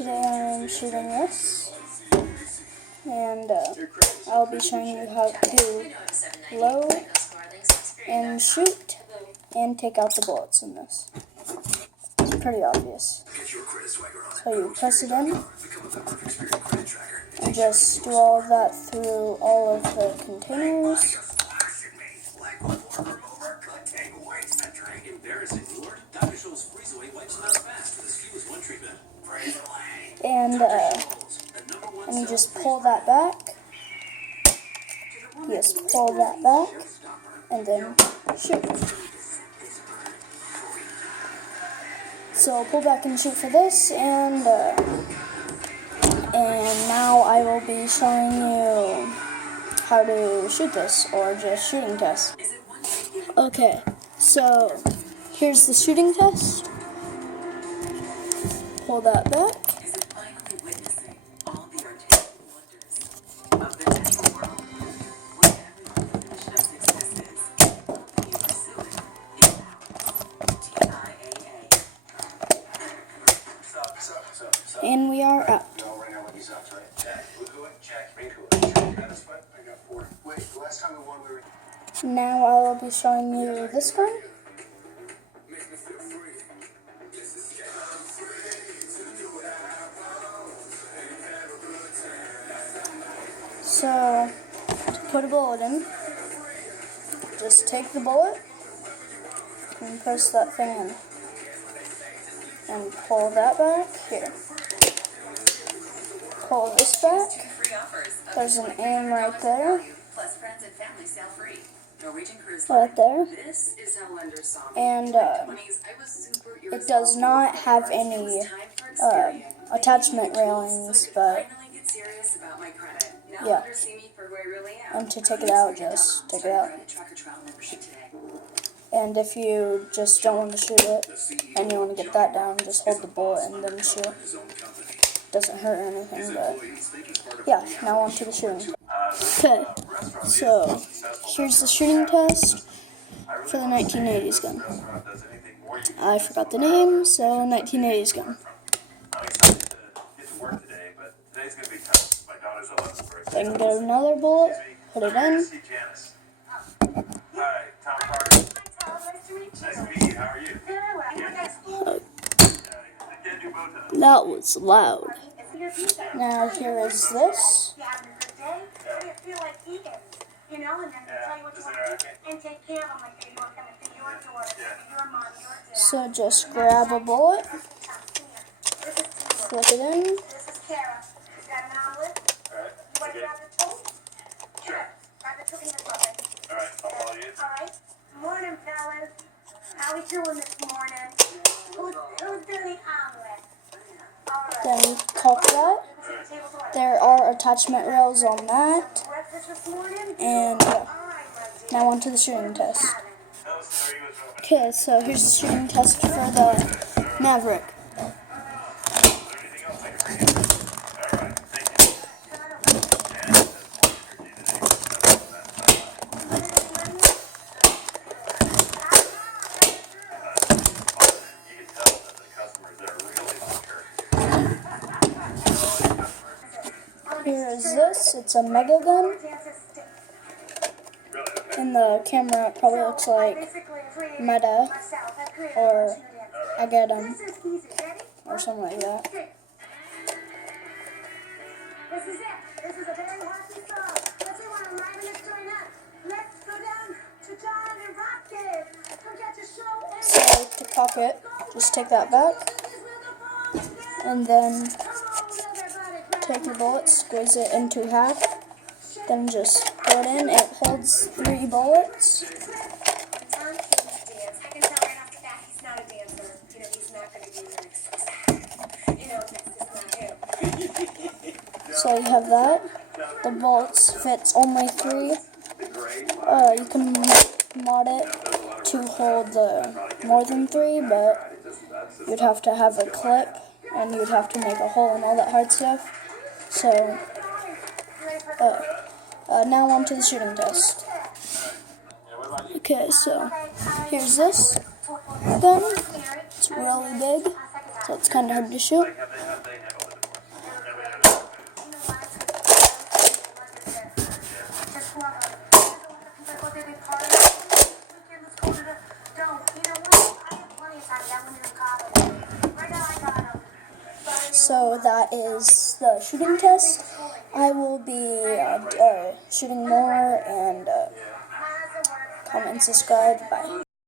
Today I am shooting this, and I'll be showing you how to load and shoot and take out the bullets in this. It's pretty obvious. So you press it in and just do all of that through all of the containers. And you just pull that back. You just pull that back and then shoot. So pull back and shoot for this, and now I will be showing you how to shoot this, or just shooting test. Okay, so here's the shooting test. Pull that back. And we are out. Now I will be showing you this gun. So, to put a bullet in, just take the bullet and press that thing in. And pull that back, here. Pull this back. There's an aim right there. Right there. And it does not have any attachment railings, but yeah. And to take it out, just take it out. And if you just don't want to shoot it, and you want to get that down, just hold the bullet and then shoot. Doesn't hurt or anything, but yeah, now on to the shooting. Okay, so here's the shooting test for the 1980's gun. I forgot the name, so 1980's gun. Then get another bullet, put it in. That was loud. Now here is this. So just grab a bullet, flip it in. Morning, fellas. How we doing this morning? Who's doing the omelet? Then cock that. There are attachment rails on that. And yeah. Now on to the shooting test. Okay, so here's the shooting test for the Maverick. Here is this. It's a mega gun. In the camera, it probably looks like Meta or Agadam or something like that. This is it. This is a very happy song. Let's see what I'm live in this joint up. Let's go down to John and Rocket. Come get your show. So to cock it, just take that back, and then take your bullet, squeeze it into half, then just put it in. It holds 3 bullets. So you have that. The bullets fits only 3. You can mod it to hold more than 3, but you'd have to have a clip, and you'd have to make a hole and all that hard stuff. So, now on to the shooting test. Okay, so here's this gun. It's really big, so it's kind of hard to shoot. So that is the shooting test. I will be shooting more, and comment and subscribe. Bye.